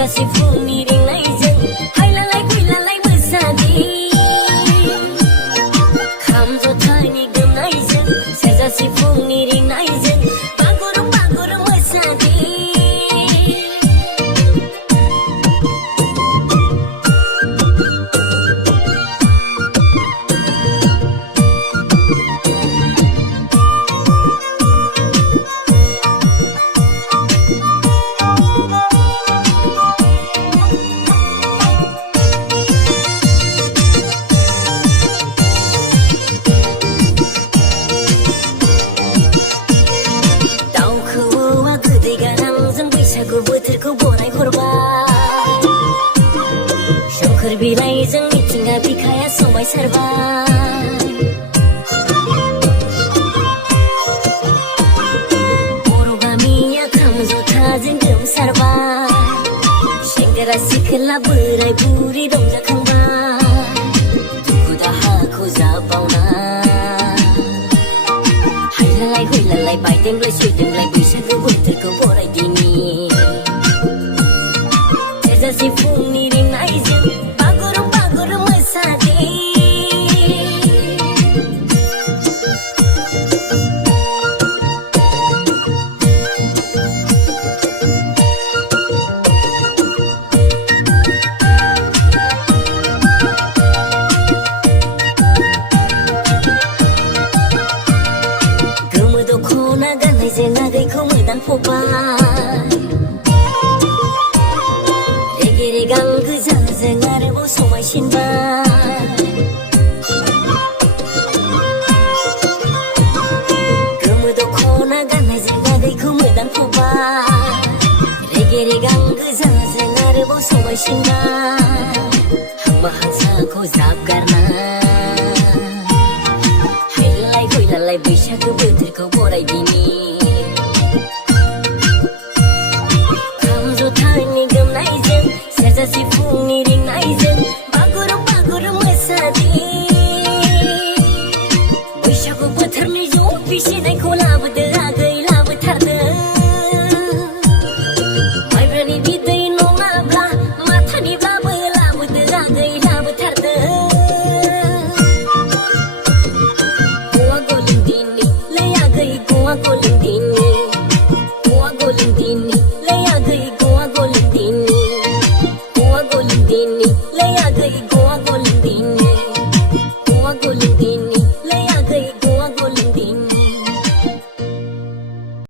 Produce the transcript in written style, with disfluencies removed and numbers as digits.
सेरजा सिफुंनि रिंनायजों हायलालाय हुइलालाय मोसादि खाम जथानि गोमनायजों सेरजा सिफुंनि रिंनायजों बागुरुम बागुरुम मोसादि बोथोरखौ बराय हरबाय सोमखोर बिलाइजों मिथिंगा बिखाया समायसारबाय बर' गामिया खाम जथाजों गोमसारबाय सेंग्रा सिख्ला बोराय बुरि रंजाखांबाय दुखु दाहाखौ जाबावना हायलालाय हुइलालाय बायदेमलाय सुइदेमलाय बैसागु बोथोरखौ बरायदिनि सेरजा सिफुंनि रिंनायजों बागुरुम बागुरुम मोसादि गोमो दख'ना गाननायजों आगैखौ मोदान फबाय रेगां गोजाजों आरोबाव समायसिनबाय गोमो दख'ना गाननायजों आगैखौ मोदान फबाय रेगां गोजाजों आरोबाव समायसिनबाय हामा हांसाखौ जाबगारना हायलालाय हुइलालाय बैसागु बोथोरखौ बरायदिनि खाम जथानि गोमनायजों सेरजा